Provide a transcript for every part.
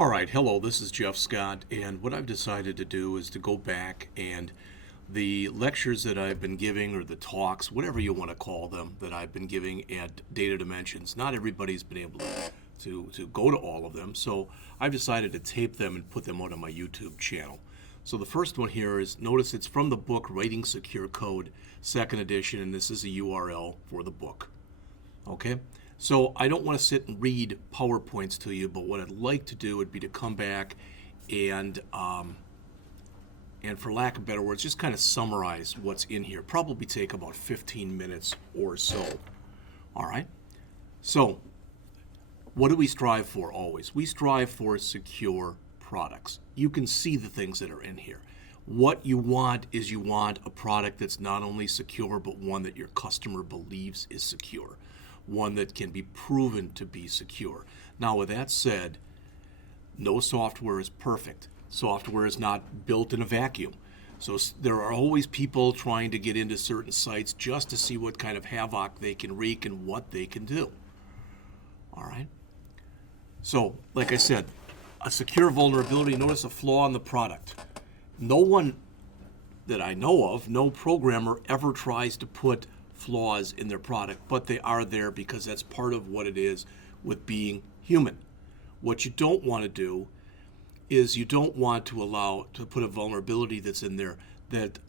All right, hello, this is Jeff Scott, and what I've decided to do is to go back and the lectures that I've been giving, or the talks, whatever you want to call them, that I've been giving at Data Dimensions. Not everybody's been able to go to all of them, so I've decided to tape them and put them out on my YouTube channel. So the first one here is, notice it's from the book Writing Secure Code, second edition, and this is a URL for the book. Okay? So I don't want to sit and read PowerPoints to you, but what I'd like to do would be to come back and for lack of better words, just kind of summarize what's in here. Probably take about 15 minutes or so. All right? So what do we strive for always? We strive for secure products. You can see the things that are in here. What you want is you want a product that's not only secure, but one that your customer believes is secure. One that can be proven to be secure. Now, with that said, no software is perfect. Software is not built in a vacuum. So there are always people trying to get into certain sites just to see what kind of havoc they can wreak and what they can do. All right? So, like I said, a secure vulnerability, notice a flaw in the product. No one that I know of, no programmer ever tries to put flaws in their product, but they are there because that's part of what it is with being human. What you don't want to do is you don't want to allow to put a vulnerability that's in there that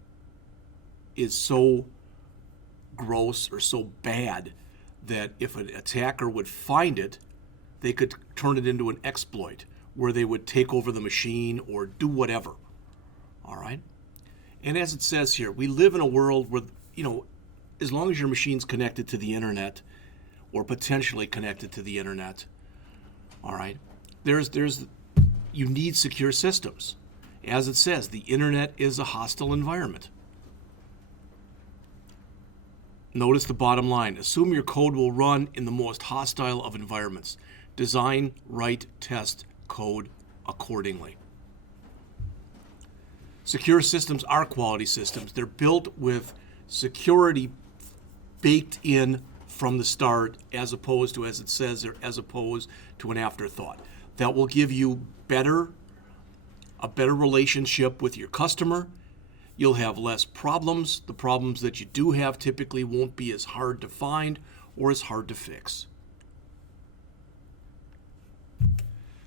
is so gross or so bad that if an attacker would find it, they could turn it into an exploit where they would take over the machine or do whatever. All right? And as it says here, we live in a world where, as long as your machine's connected to the internet or potentially connected to the internet, all right, you need secure systems. As it says, the internet is a hostile environment. Notice the bottom line. Assume your code will run in the most hostile of environments. Design, write, test code accordingly. Secure systems are quality systems. They're built with security baked in from the start, as opposed to, as it says there, as opposed to an afterthought. That will give you a better relationship with your customer. You'll have less problems. The problems that you do have typically won't be as hard to find or as hard to fix.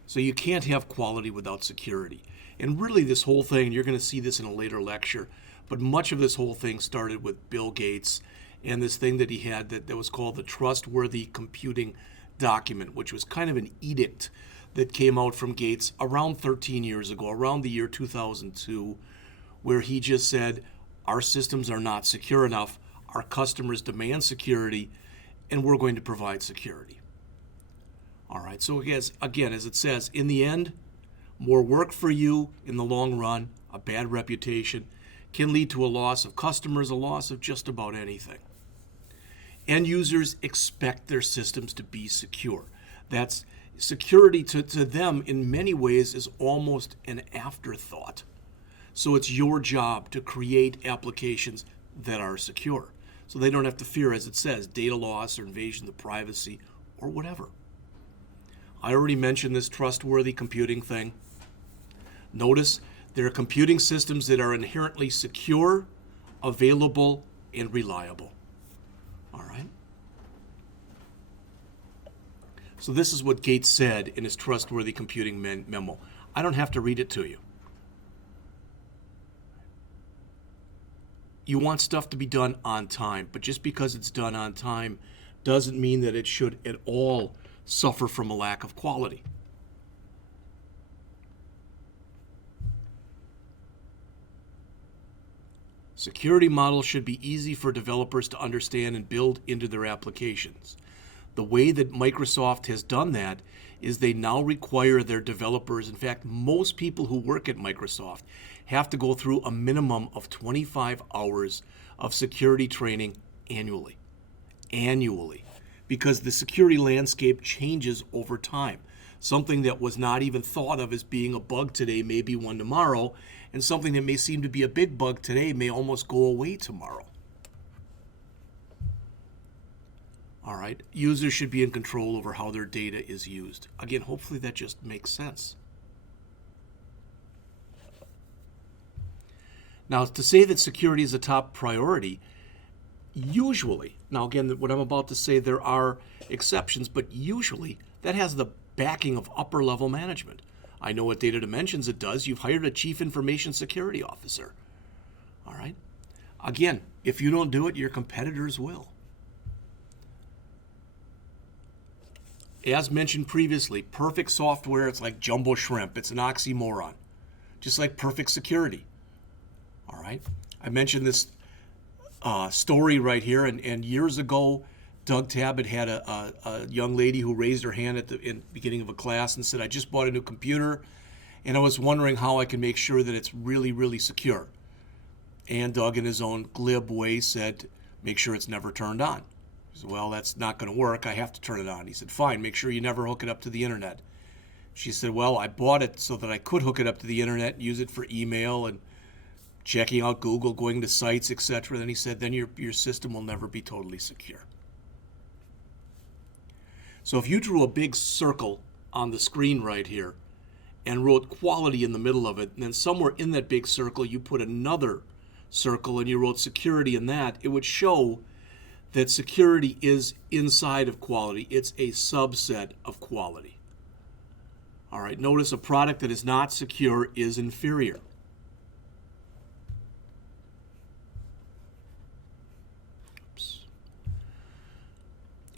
So you can't have quality without security. And really this whole thing, you're going to see this in a later lecture, but much of this whole thing started with Bill Gates and this thing that he had that was called the Trustworthy Computing document, which was kind of an edict that came out from Gates around 13 years ago, around the year 2002, where he just said, our systems are not secure enough, our customers demand security, and we're going to provide security. All right, so again, as it says, in the end, more work for you in the long run, a bad reputation, can lead to a loss of customers, a loss of just about anything. End users expect their systems to be secure. That's security to them in many ways is almost an afterthought. So it's your job to create applications that are secure. So they don't have to fear, as it says, data loss or invasion of privacy or whatever. I already mentioned this trustworthy computing thing. Notice there are computing systems that are inherently secure, available, and reliable. All right? So this is what Gates said in his Trustworthy Computing memo. I don't have to read it to you. You want stuff to be done on time, but just because it's done on time doesn't mean that it should at all suffer from a lack of quality. Security models should be easy for developers to understand and build into their applications. The way that Microsoft has done that is they now require their developers, in fact, most people who work at Microsoft have to go through a minimum of 25 hours of security training annually. Because the security landscape changes over time. Something that was not even thought of as being a bug today may be one tomorrow, and something that may seem to be a big bug today may almost go away tomorrow. All right, users should be in control over how their data is used. Again, hopefully that just makes sense. Now, to say that security is a top priority, usually, now again, what I'm about to say, there are exceptions, but usually that has the backing of upper level management. I know what Data Dimensions it does. You've hired a chief information security officer. All right? Again, if you don't do it, your competitors will. As mentioned previously, perfect software, it's like jumbo shrimp. It's an oxymoron. Just like perfect security. All right? I mentioned this story right here, and years ago, Doug Tabbitt had a young lady who raised her hand at the beginning of a class and said, I just bought a new computer, and I was wondering how I can make sure that it's really, really secure. And Doug, in his own glib way, said, make sure it's never turned on. He said, well, that's not going to work. I have to turn it on. He said, fine, make sure you never hook it up to the internet. She said, well, I bought it so that I could hook it up to the internet and use it for email and checking out Google, going to sites, etc. Then he said, then your system will never be totally secure. So if you drew a big circle on the screen right here and wrote quality in the middle of it, and then somewhere in that big circle you put another circle and you wrote security in that, it would show that security is inside of quality. It's a subset of quality. All right, notice a product that is not secure is inferior.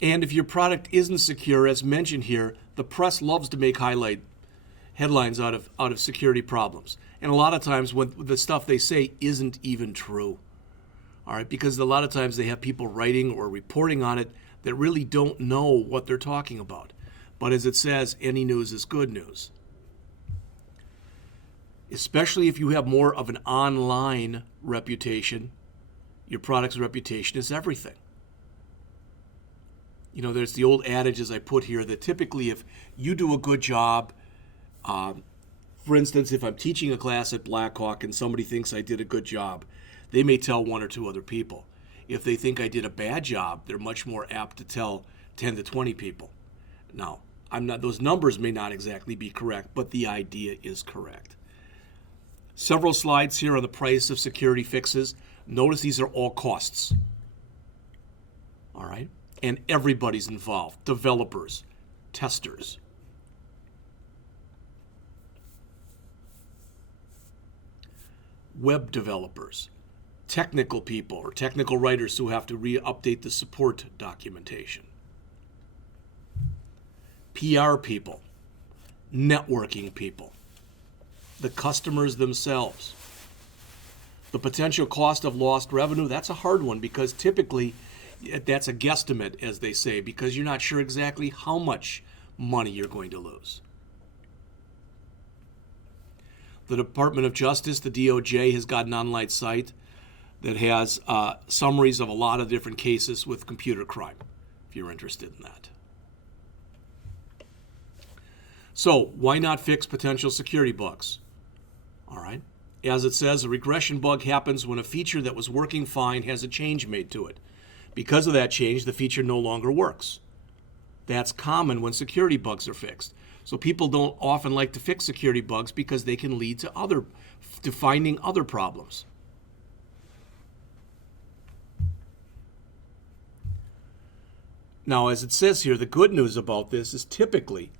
And if your product isn't secure, as mentioned here, the press loves to make headlines out of security problems. And a lot of times when the stuff they say isn't even true. All right, because a lot of times they have people writing or reporting on it that really don't know what they're talking about. But as it says, any news is good news. Especially if you have more of an online reputation, your product's reputation is everything. You know, there's the old adage, as I put here, that typically if you do a good job, for instance, if I'm teaching a class at Blackhawk and somebody thinks I did a good job, they may tell one or two other people. If they think I did a bad job, they're much more apt to tell 10 to 20 people. Now, those numbers may not exactly be correct, but the idea is correct. Several slides here on the price of security fixes. Notice these are all costs. All right? And everybody's involved. Developers, testers. Web developers, technical people or technical writers who have to update the support documentation. PR people, networking people, the customers themselves. The potential cost of lost revenue, that's a hard one because typically that's a guesstimate, as they say, because you're not sure exactly how much money you're going to lose. The Department of Justice, the DOJ, has got an online site that has summaries of a lot of different cases with computer crime, if you're interested in that. So, why not fix potential security bugs? All right. As it says, a regression bug happens when a feature that was working fine has a change made to it. Because of that change, the feature no longer works. That's common when security bugs are fixed. So people don't often like to fix security bugs because they can lead to finding other problems. Now, as it says here, the good news about this is typically,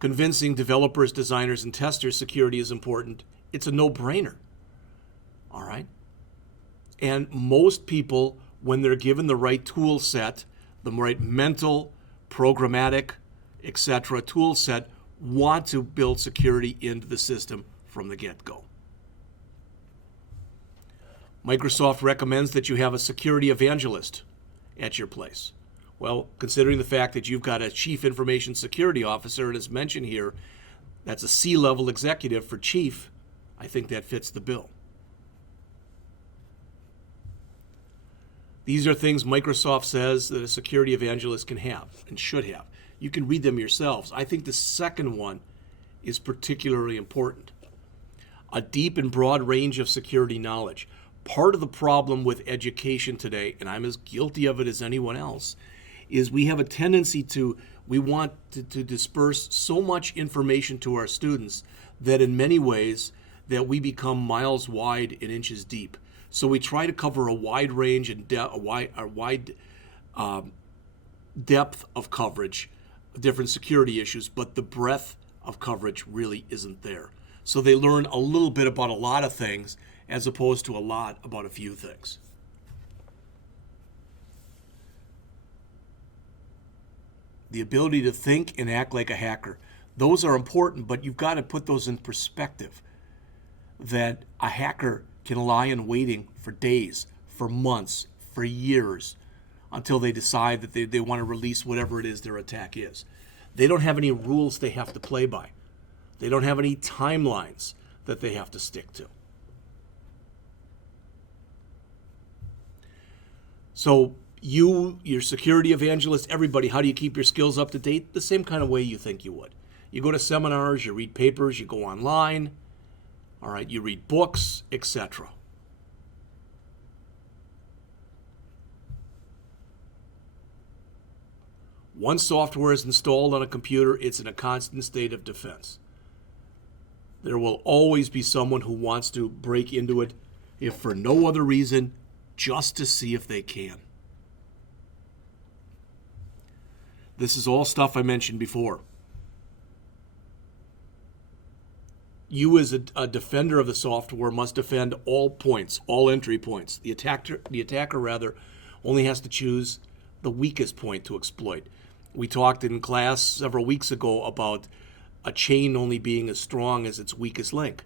convincing developers, designers, and testers security is important. It's a no-brainer. All right? And most people, when they're given the right tool set, the right mental, programmatic, etc. tool set, want to build security into the system from the get-go. Microsoft recommends that you have a security evangelist at your place. Well, considering the fact that you've got a chief information security officer, and as mentioned here, that's a C-level executive for chief, I think that fits the bill. These are things Microsoft says that a security evangelist can have and should have. You can read them yourselves. I think the second one is particularly important. A deep and broad range of security knowledge. Part of the problem with education today, and I'm as guilty of it as anyone else, is we have a tendency we want to disperse so much information to our students that in many ways that we become miles wide and inches deep. So we try to cover a wide range and a wide depth of coverage, different security issues, but the breadth of coverage really isn't there. So they learn a little bit about a lot of things as opposed to a lot about a few things. The ability to think and act like a hacker. Those are important, but you've got to put those in perspective. That a hacker can lie in waiting for days, for months, for years, until they decide that they want to release whatever it is their attack is. They don't have any rules they have to play by. They don't have any timelines that they have to stick to. So your security evangelist, everybody, how do you keep your skills up to date? The same kind of way you think you would. You go to seminars, you read papers, you go online, all right, you read books, etc. Once software is installed on a computer, it's in a constant state of defense. There will always be someone who wants to break into it, if for no other reason, just to see if they can. This is all stuff I mentioned before. You as a defender of the software must defend all points, all entry points. The attacker only has to choose the weakest point to exploit. We talked in class several weeks ago about a chain only being as strong as its weakest link.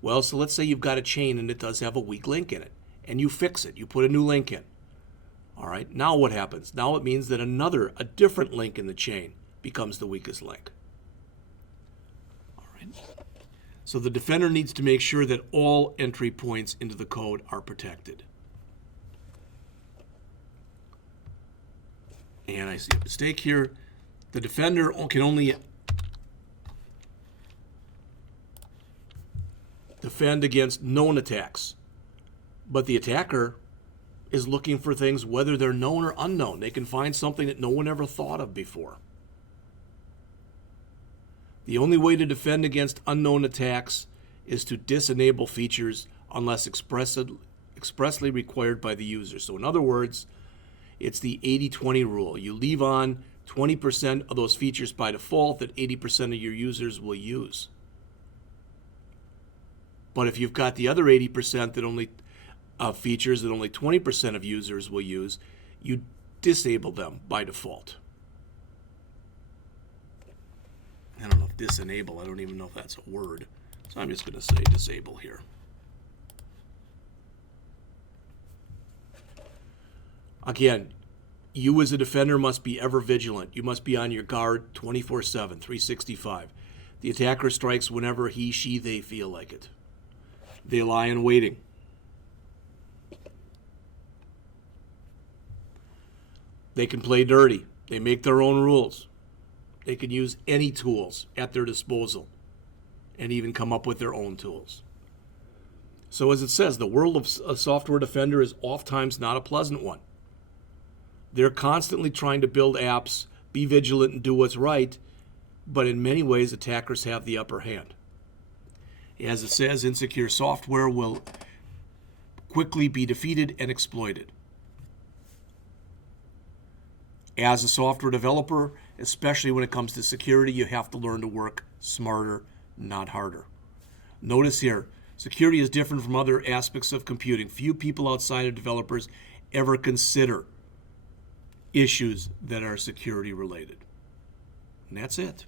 Well, so let's say you've got a chain and it does have a weak link in it, and you fix it. You put a new link in. All right, now what happens? Now it means that a different link in the chain becomes the weakest link. All right. So the defender needs to make sure that all entry points into the code are protected. And I see a mistake here. The defender can only defend against known attacks, but the attacker is looking for things whether they're known or unknown. They can find something that no one ever thought of before. The only way to defend against unknown attacks is to disenable features unless expressly required by the user. So in other words, it's the 80-20 rule. You leave on 20% of those features by default that 80% of your users will use. But if you've got the other 80% that only features that only 20% of users will use, you disable them by default. I don't know if disenable, I don't even know if that's a word. So I'm just going to say disable here. Again, you as a defender must be ever vigilant. You must be on your guard 24/7, 365. The attacker strikes whenever he, she, they feel like it. They lie in waiting. They can play dirty. They make their own rules. They can use any tools at their disposal and even come up with their own tools. So as it says, the world of a software defender is oftentimes not a pleasant one. They're constantly trying to build apps, be vigilant, and do what's right, but in many ways, attackers have the upper hand. As it says, insecure software will quickly be defeated and exploited. As a software developer, especially when it comes to security, you have to learn to work smarter, not harder. Notice here, security is different from other aspects of computing. Few people outside of developers ever consider issues that are security related. And that's it.